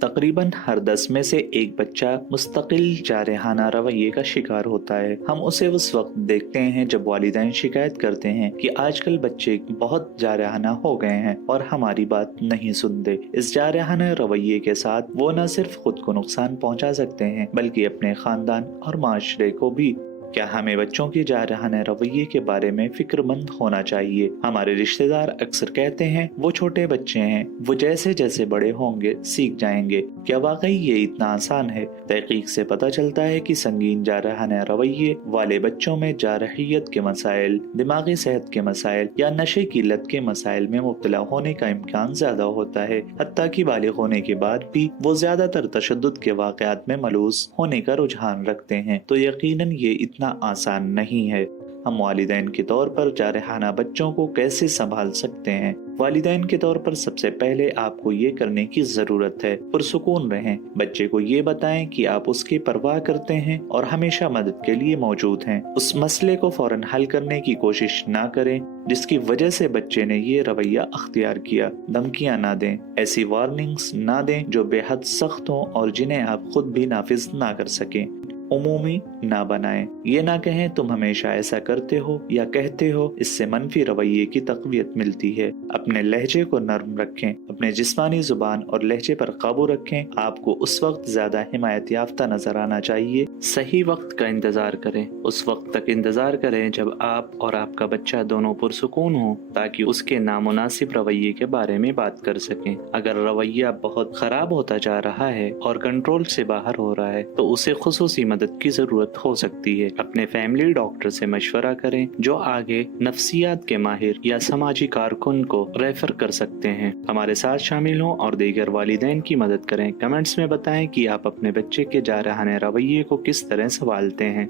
तकरीबन हर 10 में से एक बच्चा मुस्तकिल जारहाना रवैये का शिकार होता है। हम उसे उस वक्त देखते हैं जब वालिदैन शिकायत करते हैं कि आजकल बच्चे बहुत जारहाना हो गए हैं और हमारी बात नहीं सुनते। इस जारहाना रवैये के साथ वो न सिर्फ खुद को नुकसान पहुंचा सकते हैं बल्कि अपने खानदान और माशरे को भी। क्या हमें बच्चों के जारहाना रवैये के बारे में फिक्रमंद होना चाहिए? हमारे रिश्तेदार अक्सर कहते हैं वो छोटे बच्चे हैं, वो जैसे जैसे बड़े होंगे सीख जाएंगे। क्या वाकई ये इतना आसान है? तहकीक से पता चलता है कि संगीन जारहाना रवैये वाले बच्चों में जारहियत के मसाइल, दिमागी सेहत के मसाइल या नशे की लत के मसाइल में मुब्तला होने का इम्कान ज्यादा होता है। हत्ता कि बालिग होने के बाद भी वो ज्यादातर तशद्दुद के वाक़यात में मलूस होने का रुझान रखते हैं। तो यकीनन ये इतना आसान नहीं है। हम वालिदैन के तौर पर जारहाना बच्चों को कैसे संभाल सकते हैं? वालिदैन के तौर पर सबसे पहले आपको ये करने की जरूरत है, पुरसुकून रहें। बच्चे को ये बताएं कि आप उसकी परवाह करते हैं और हमेशा मदद के लिए मौजूद हैं। उस मसले को फौरन हल करने की कोशिश ना करें जिसकी वजह से बच्चे ने ये रवैया अख्तियार किया। धमकियां ना दें, ऐसी वार्निंग्स ना दें जो बेहद सख्त हों और जिन्हें आप खुद भी नाफिज ना कर सकें। उमूमी ना बनाएं, ये ना कहें तुम हमेशा ऐसा करते हो या कहते हो, इससे मनफी रवैये की तक़वियत मिलती है। अपने लहजे को नर्म रखें, अपने जिस्मानी जुबान और लहजे पर काबू रखें। आपको उस वक्त ज्यादा हिमायत याफ्ता नजर आना चाहिए। सही वक्त का इंतजार करें, उस वक्त तक इंतजार करें जब आप और आपका बच्चा दोनों पुरसुकून हो ताकि उसके नामुनासिब रवैये के बारे में बात कर सकें। अगर रवैया बहुत खराब होता जा रहा है और कंट्रोल से बाहर हो रहा है तो उसे खुसूसी मदद की जरूरत हो सकती है। अपने फैमिली डॉक्टर से मशवरा करें जो आगे नफ्सियात के माहिर या समाजी कारकुन को रेफर कर सकते हैं। हमारे साथ शामिल हों और दीगर वालिदैन की मदद करें। कमेंट्स में बताएं कि आप अपने बच्चे के जारहाना रवैये को किस तरह संभालते हैं।